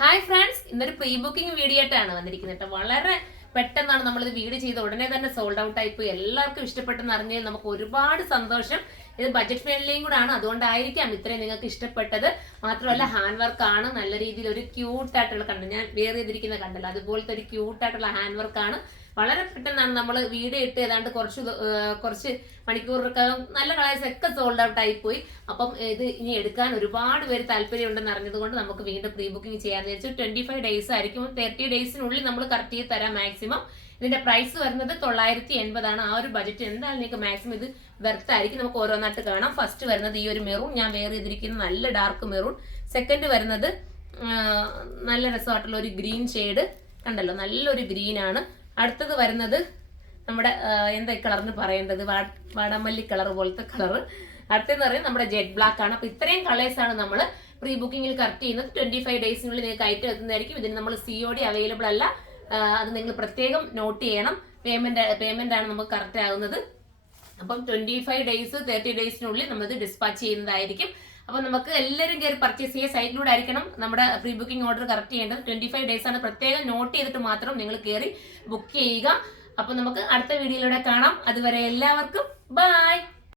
Hi friends, ഇന്നൊരു pre booking video ആയിട്ടാണ് വന്നിരിക്കുന്നത് കേട്ടോ. വളരെ പെട്ടെന്നാണ് നമ്മളിത് വീഡിയോ ചെയ്ത് ഉടനെ തന്നെ സോൾഡ് ഔട്ട് ആയിപ്പോയി. എല്ലാവർക്കും ഇഷ്ടപ്പെട്ടെന്ന് അറിഞ്ഞാൽ നമുക്ക് ഒരുപാട് സന്തോഷം. ഇത് ബഡ്ജറ്റ് ഫ്രണ്ട്ലിയും കൂടെ ആണ്, അതുകൊണ്ടായിരിക്കാം ഇത്രയും നിങ്ങൾക്ക് ഇഷ്ടപ്പെട്ടത്. മാത്രമല്ല ഹാൻഡ് വർക്ക് ആണ്, നല്ല രീതിയിൽ ഒരു ക്യൂട്ടായിട്ടുള്ള കണ്ടു, ഞാൻ വേറെ ചെയ്തിരിക്കുന്ന കണ്ടല്ലോ, അതുപോലത്തെ ഒരു ക്യൂട്ടായിട്ടുള്ള ഹാൻഡ് വർക്ക് ആണ്. വളരെ പെട്ടെന്നാണ് നമ്മൾ വീഡിയോ ഇട്ട് ഏതാണ്ട് കുറച്ച് മണിക്കൂറുകൾക്കകം നല്ല കളേഴ്സ് ഒക്കെ സോൾഡ് ഔട്ട് ആയിപ്പോയി. അപ്പം ഇത് ഇനി എടുക്കാൻ ഒരുപാട് പേര് താല്പര്യം ഉണ്ടെന്ന് അറിഞ്ഞതുകൊണ്ട് നമുക്ക് വീണ്ടും പ്രീ ബുക്കിംഗ് ചെയ്യാന്ന് വെച്ചു. 25 ഡേയ്സ് ആയിരിക്കും, 30 ഡേയ്സിനുള്ളിൽ നമ്മൾ കറക്റ്റ് ചെയ്ത് തരാം മാക്സിമം. ഇതിന്റെ പ്രൈസ് വരുന്നത് 980 ആണ്. ആ ഒരു ബഡ്ജറ്റ് എന്തായാലും നിങ്ങൾക്ക് മാക്സിമം ഇത് വെർത്ത് ആയിരിക്കും. നമുക്ക് ഓരോന്നായിട്ട് കാണാം. ഫസ്റ്റ് വരുന്നത് ഈ ഒരു മെറൂൺ, ഞാൻ വേറെ ചെയ്തിരിക്കുന്ന നല്ല ഡാർക്ക് മെറൂൺ. സെക്കൻഡ് വരുന്നത് നല്ല രസമായിട്ടുള്ള ഒരു ഗ്രീൻ ഷെയ്ഡ്, കണ്ടല്ലോ, നല്ലൊരു ഗ്രീൻ ആണ്. അടുത്തത് വരുന്നത് നമ്മുടെ എന്താ കളറിന് പറയേണ്ടത്, വാടാമല്ലി കളർ പോലത്തെ കളറ്. അടുത്തെന്ന് പറയുന്നത് നമ്മുടെ ജെറ്റ് ബ്ലാക്ക് ആണ്. അപ്പൊ ഇത്രയും കളേഴ്സ് ആണ് നമ്മൾ പ്രീ ബുക്കിംഗിൽ കറക്റ്റ് ചെയ്യുന്നത്. 25 ഡേയ്സിനുള്ളിൽ നിങ്ങൾക്ക് ഐറ്റം എത്തുന്നതായിരിക്കും. ഇതിന് നമ്മൾ COD അവൈലബിൾ അല്ല, അത് നിങ്ങൾ പ്രത്യേകം നോട്ട് ചെയ്യണം. പേയ്മെന്റ് ആണ് നമുക്ക് കറക്റ്റ് ആകുന്നത്. അപ്പം 25 ഡേയ്സ് 30 ഡേയ്സിനുള്ളിൽ നമ്മളിത് ഡിസ്പാച്ച് ചെയ്യുന്നതായിരിക്കും. അപ്പൊ നമുക്ക് എല്ലാവരും കയറി പർച്ചേസ് ചെയ്യുക. സൈറ്റിലൂടെ ആയിരിക്കണം നമ്മുടെ പ്രീ ബുക്കിംഗ് ഓർഡർ കറക്റ്റ് ചെയ്യേണ്ടത്. 25 ഡേയ്സ് ആണ്, പ്രത്യേകം നോട്ട് ചെയ്തിട്ട് മാത്രം നിങ്ങൾ കയറി ബുക്ക് ചെയ്യുക. അപ്പൊ നമുക്ക് അടുത്ത വീഡിയോയിലൂടെ കാണാം. അതുവരെ എല്ലാവർക്കും ബൈ.